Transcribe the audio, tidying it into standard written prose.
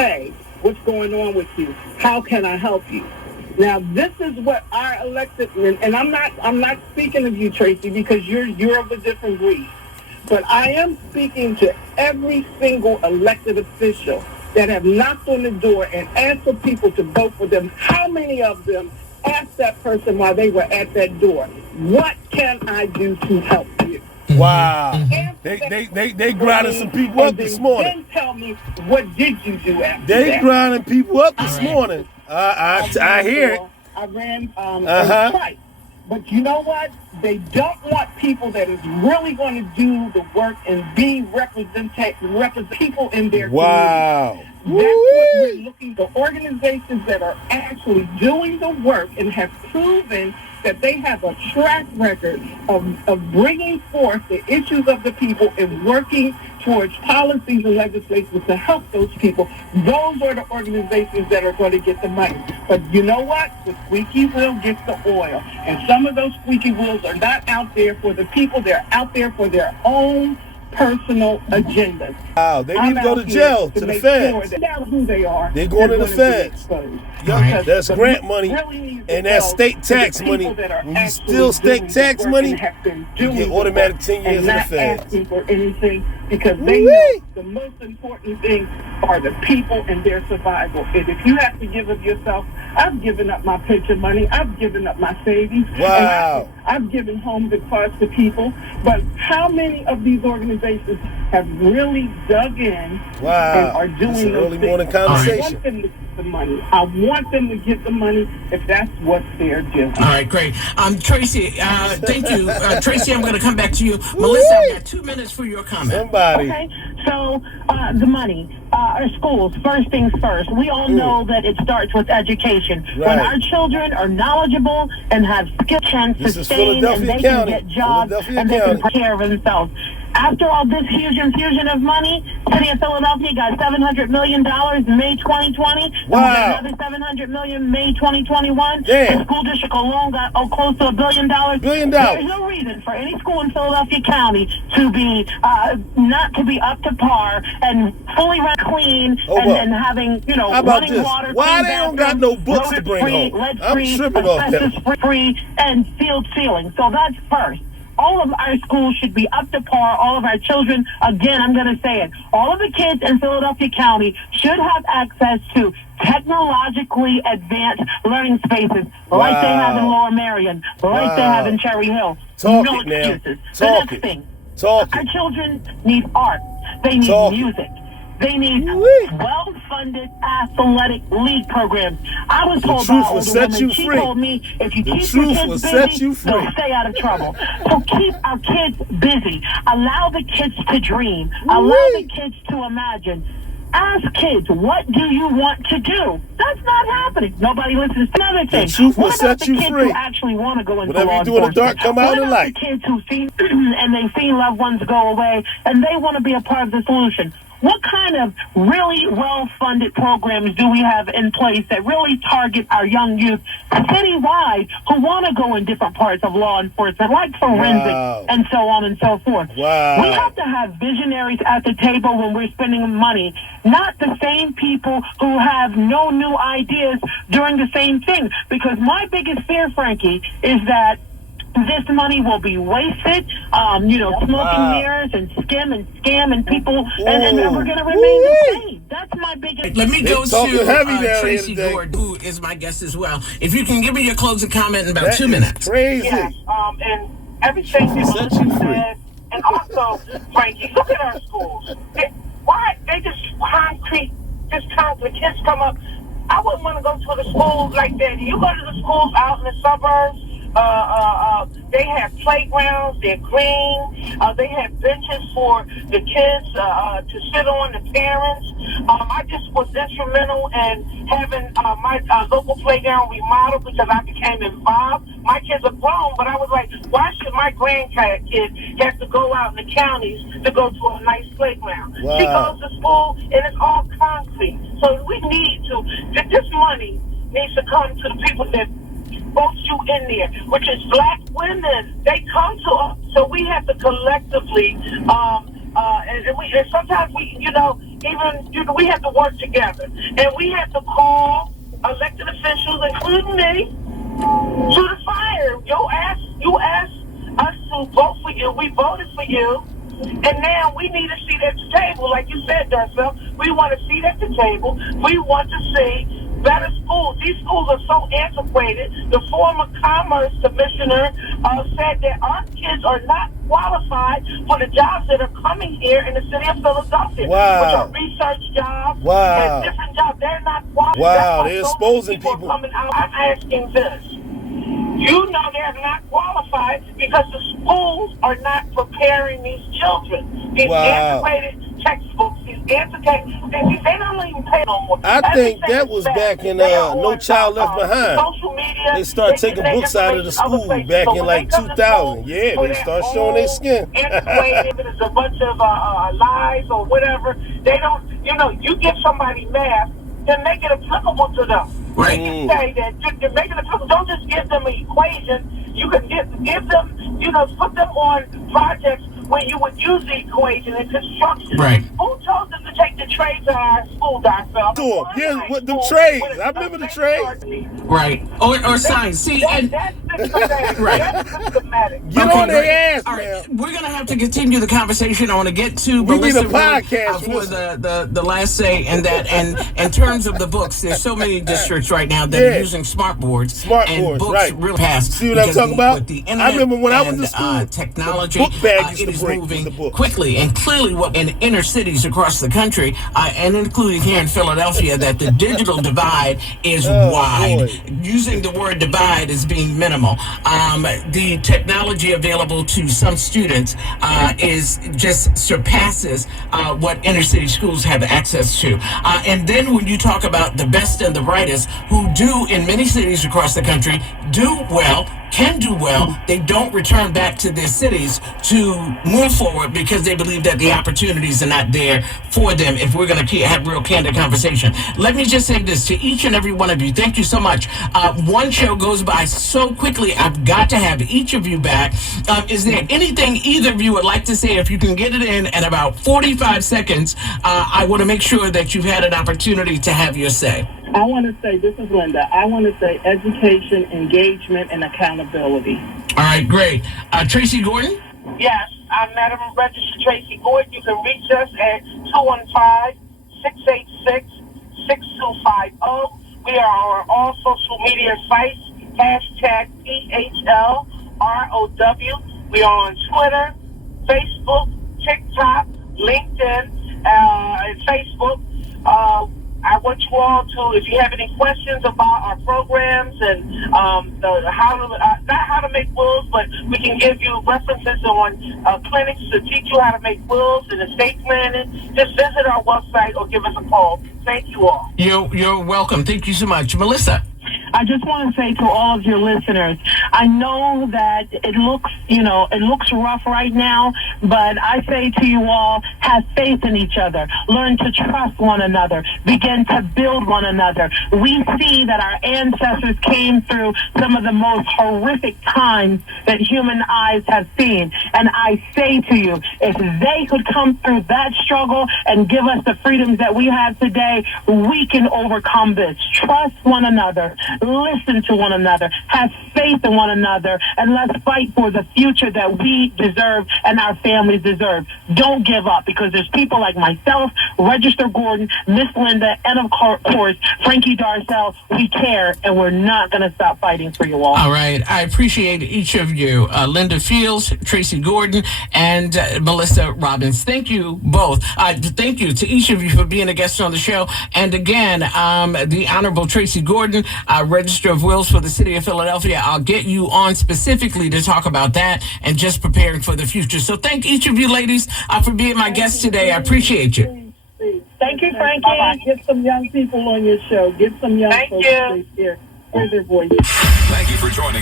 hey, what's going on with you? How can I help you? Now, this is what our elected, and I'm not speaking of you, Tracy, because you're of a different breed. But I am speaking to every single elected official that have knocked on the door and asked for people to vote for them. How many of them asked that person while they were at that door, what can I do to help you? Wow. They grinding some people up this morning. Then tell me, what did you do after They that? grinding people up this morning. I hear it. I ran twice. But you know what? They don't want people that is really going to do the work and be represent people in their community. That's what we're looking for. Organizations that are actually doing the work and have proven that they have a track record of bringing forth the issues of the people and working towards policies and legislation to help those people. Those are the organizations that are going to get the money. But you know what? The squeaky wheel gets the oil. And some of those squeaky wheels are not out there for the people. They're out there for their own personal agendas. Wow, they need to go to jail, to the feds. Sure who they are. They're going to the feds. That's grant money, and that's state tax money. When you steal state tax money, you get automatic 10 years in the feds. Asking for anything, because they know the most important thing are the people and their survival. And if you have to give of yourself, I've given up my pension money, I've given up my savings, wow. and I've given homes and cars to people. But how many of these organizations have really dug in and are doing early those morning things? conversation. I want them to get the money. I want them to get the money if that's what they're doing. All right, great. Tracy, thank you. Tracy, I'm going to come back to you. Melissa, I've got 2 minutes for your comment. Somebody. Okay, so the money. Our schools, first things first. We all know that it starts with education. Right. When our children are knowledgeable and have skill and sustain, and they can get jobs and they can take care of themselves. After all this huge infusion of money, City of Philadelphia got $700 million in May 2020. Wow. Another $700 million May 2021. Damn. The school district alone got close to $1 billion. There's no reason for any school in Philadelphia County to be not to be up to par and fully run clean and having running water. Why they don't got no books to bring home? I'm tripping off that. Free and field ceiling. So that's first. All of our schools should be up to par. All of our children, again, I'm going to say it, all of the kids in Philadelphia County should have access to technologically advanced learning spaces like they have in Lower Marion, like they have in Cherry Hill. No excuses. The next thing, our children need art. They need music. They need well-funded athletic league programs. I was told by an older woman, she told me, if you keep your kids busy, they'll stay out of trouble. So keep our kids busy. Allow the kids to dream. Allow the kids to imagine. Ask kids, what do you want to do? That's not happening. Nobody listens to another thing. The truth will what set about the you kids free. who actually want to go into Whatever law you do in the dark, enforcement? come out in the light. What about the kids who've seen and they've seen loved ones go away and they want to be a part of the solution? What kind of really well-funded programs do we have in place that really target our young youth citywide who want to go in different parts of law enforcement, like forensic and so on and so forth? Wow. We have to have visionaries at the table when we're spending money, not the same people who have no new ideas doing the same thing. Because my biggest fear, Frankie, is that this money will be wasted, smoking mirrors and skim and scam and people, and we're going to remain the same. That's my biggest... Let me go to Tracy Gord, who is my guest as well. If you can give me your closing comment in about 2 minutes. Crazy. Yes, and everything that Melissa said, and also, Frankie, look at our schools. They just concrete, kids come up. I wouldn't want to go to the schools like that. You go to the schools out in the suburbs, they have playgrounds, they're green, they have benches for the kids to sit on, the parents. I just was instrumental in having my local playground remodeled because I became involved. My kids are grown, but I was like, why should my grandkids have to go out in the counties to go to a nice playground? Wow. She goes to school and it's all concrete. So we need to, this money needs to come to the people that vote you in there, which is black women. They come to us, so we have to collectively, and sometimes we, even we have to work together, and we have to call elected officials, including me, to the fire. You asked us to vote for you. We voted for you. And now we need a seat at the table. Like you said, Darcel, we want a seat at the table. We want to see better schools. These schools are so antiquated. The former Commerce Commissioner said that our kids are not qualified for the jobs that are coming here in the city of Philadelphia. Wow. Which are research jobs Wow. and different jobs. They're not qualified. Wow, they're exposing people. Coming out. I'm asking this. You know they're not qualified because the schools are not preparing these children. These antiquated textbooks, these antiquated, they don't even pay no more. I think that was back in No Child Left Behind. Social media, they started taking books out of the school back in like 2000. Yeah, they start showing their skin. Antiquated, it's a bunch of lies or whatever. They don't, you give somebody math, then make it applicable to them. Right. You can say that to make it applicable, don't just give them an equation. You can give them, put them on projects where you would use the equation in construction. Right. Who told them to take the trades in our school, Darcel? Sure. Yeah, with the trades. I remember the trades. Right. Or science. See, and that's systematic. Right. That's systematic. Get on their ass, all man. right. We're gonna have to continue the conversation. I want to get to We need Melissa a podcast for the last say and that. And in terms of the books, there's so many districts right now that are using smart boards. And books right. really fast. See what I'm talking about? The internet I remember when I went to school, technology, book bags it used is to break moving the book. quickly and clearly. What in inner cities across the country, and including here in Philadelphia, that the digital divide is wide. Boy. Using the word divide as being minimal. The technology available to some students is just surpasses what inner city schools have access to. And then when you talk about the best and the brightest, who do in many cities across the country do well, can do well, they don't return back to their cities to move forward because they believe that the opportunities are not there for them if we're going to have real candid conversation. Let me just say this to each and every one of you. Thank you so much. One show goes by so quickly. I've got to have each of you back. Is there anything either of you would like to say? If you can get it in at about 45 seconds, I want to make sure that you've had an opportunity to have your say. I want to say, this is Linda, I want to say education, engagement, and accountability. All right, great. Tracy Gordon? Yes, I'm Madam Registered Tracy Gordon. You can reach us at 215-686-6250. We are on all social media sites, #PHLROW. We are on Twitter, Facebook, TikTok, LinkedIn, and Facebook. I want you all to, if you have any questions about our programs and not how to make wills, but we can give you references on clinics to teach you how to make wills and estate planning, just visit our website or give us a call. Thank you all. You're welcome. Thank you so much. Melissa? I just want to say to all of your listeners, I know that it looks rough right now, but I say to you all, have faith in each other. Learn to trust one another. Begin to build one another. We see that our ancestors came through some of the most horrific times that human eyes have seen. And I say to you, if they could come through that struggle and give us the freedoms that we have today, we can overcome this. Trust one another. Listen to one another, have faith in one another, and let's fight for the future that we deserve and our families deserve. Don't give up, because there's people like myself, Register Gordon, Miss Linda, and of course, Frankie Darcel. We care, and we're not going to stop fighting for you all. All right. I appreciate each of you. Linda Fields, Tracy Gordon, and Melissa Robbins. Thank you both. Thank you to each of you for being a guest on the show. And again, the Honorable Tracy Gordon, Register of Wills for the City of Philadelphia. I'll get you on specifically to talk about that and just preparing for the future. So thank each of you ladies for being my guests today. I appreciate you. Thank you, Frankie. Bye-bye. Get some young people on your show. Get some young folks here. Hear their voice. Thank you for joining.